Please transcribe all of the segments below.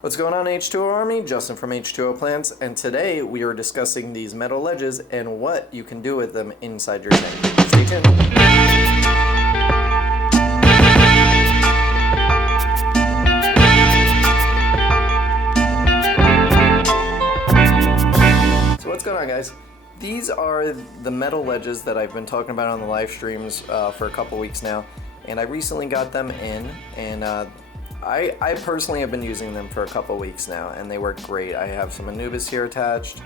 What's going on, H2O Army? Justin from H2O Plants, and today we are discussing these metal ledges and what you can do with them inside your tank. Stay tuned. So what's going on, guys? These are the metal ledges that I've been talking about on the live streams for a couple weeks now, and I recently got them in, and I personally have been using them for a couple weeks now, and they work great. I have some Anubis here attached,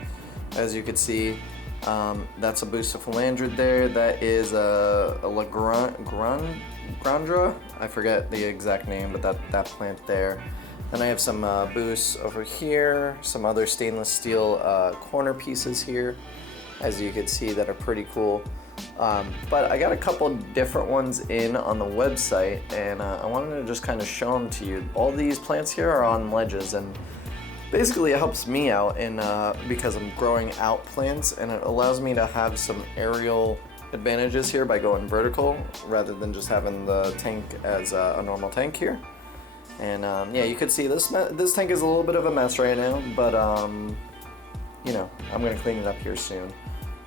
as you can see. That's a Bucephalandrid there. That is a Grandra. I forget the exact name, but that plant there. Then I have some Bus over here, some other stainless steel corner pieces here, as you can see, that are pretty cool. But I got a couple different ones in on the website, and I wanted to just kind of show them to you. All these plants here are on ledges, and basically it helps me out in because I'm growing out plants, and it allows me to have some aerial advantages here by going vertical rather than just having the tank as a normal tank here. And yeah, you could see this tank is a little bit of a mess right now, but you know, I'm gonna clean it up here soon.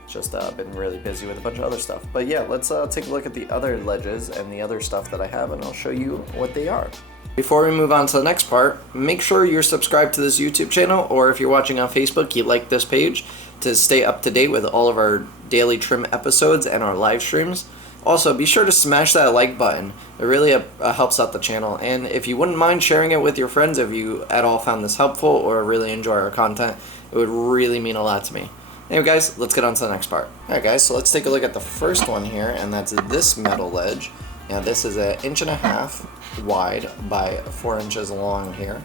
Just been really busy with a bunch of other stuff. But yeah, let's take a look at the other ledges and the other stuff that I have, and I'll show you what they are. Before we move on to the next part, make sure you're subscribed to this YouTube channel, or if you're watching on Facebook, you like this page to stay up to date with all of our daily trim episodes and our live streams. Also, be sure to smash that like button. It really helps out the channel. And if you wouldn't mind sharing it with your friends, if you at all found this helpful or really enjoy our content, it would really mean a lot to me. Anyway, guys, let's get on to the next part. Alright, guys, so let's take a look at the first one here, and that's this metal ledge. Now, this is 1.5 inches wide by 4 inches long here,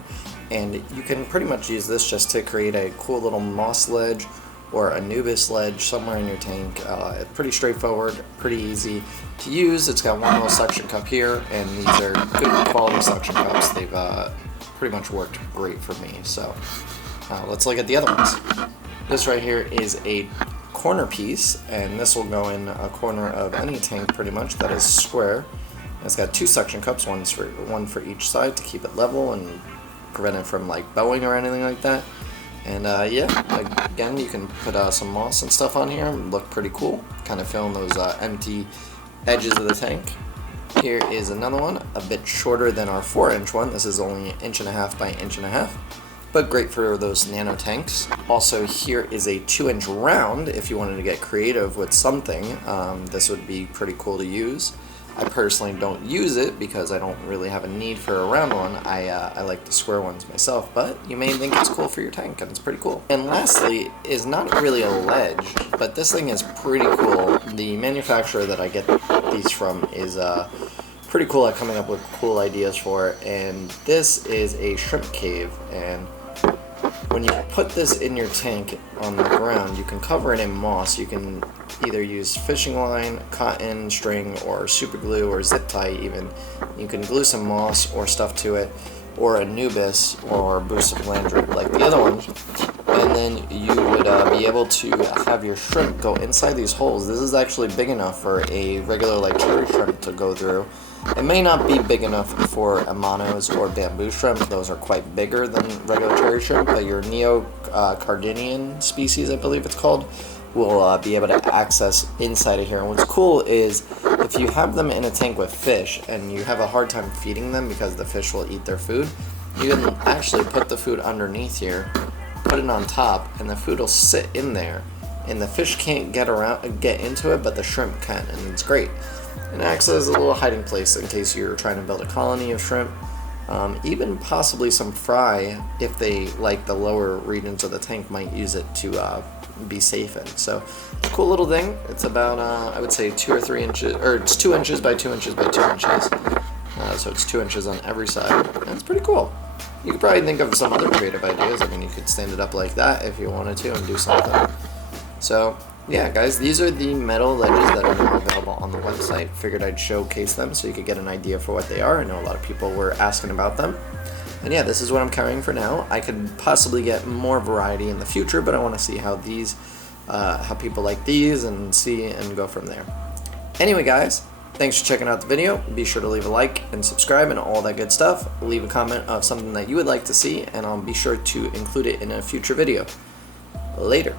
and you can pretty much use this just to create a cool little moss ledge or Anubis ledge somewhere in your tank. It's pretty straightforward, pretty easy to use. It's got one little suction cup here, and these are good quality suction cups. They've pretty much worked great for me. So let's look at the other ones. This right here is a corner piece, and this will go in a corner of any tank pretty much that is square. It's got 2 suction cups, one for each side to keep it level and prevent it from like bowing or anything like that. And yeah, again, you can put some moss and stuff on here and look pretty cool, kind of filling those empty edges of the tank. Here is another one, a bit shorter than our 4-inch one. This is only 1.5 inches by 1.5 inches. But great for those nano tanks. Also, here is a 2-inch round if you wanted to get creative with something. This would be pretty cool to use. I personally don't use it because I don't really have a need for a round one. I like the square ones myself, but you may think it's cool for your tank, and it's pretty cool. And lastly is not really a ledge, but this thing is pretty cool. The manufacturer that I get these from is pretty cool at coming up with cool ideas for it, and this is a shrimp cave. And when you put this in your tank on the ground, you can cover it in moss. You can either use fishing line, cotton, string, or super glue, or zip tie even. You can glue some moss or stuff to it, or Anubis or Bucephalandrid like the other ones, and then you would be able to have your shrimp go inside these holes. This is actually big enough for a regular like cherry shrimp to go through. It may not be big enough for Amanos or bamboo shrimp. Those are quite bigger than regular cherry shrimp, but your Neocardinian species, I believe it's called, will be able to access inside of here. And what's cool is if you have them in a tank with fish and you have a hard time feeding them because the fish will eat their food, you can actually put the food underneath here, put it on top, and the food will sit in there, and the fish can't get into it, but the shrimp can, and it's great. And it acts as a little hiding place in case you're trying to build a colony of shrimp. Even possibly some fry, if they like the lower regions of the tank, might use it to be safe in. So it's a cool little thing. It's about I would say 2 or 3 inches, or it's 2 inches by 2 inches by 2 inches. So it's 2 inches on every side, and it's pretty cool. You could probably think of some other creative ideas. I mean, you could stand it up like that if you wanted to and do something. So yeah, guys, these are the metal ledges that are now available on the website. Figured I'd showcase them so you could get an idea for what they are. I know a lot of people were asking about them. And yeah, this is what I'm carrying for now. I could possibly get more variety in the future, but I want to see how how people like these and see and go from there. Anyway, guys, Thanks for checking out the video. Be sure to leave a like and subscribe and all that good stuff. Leave a comment of something that you would like to see, and I'll be sure to include it in a future video. Later.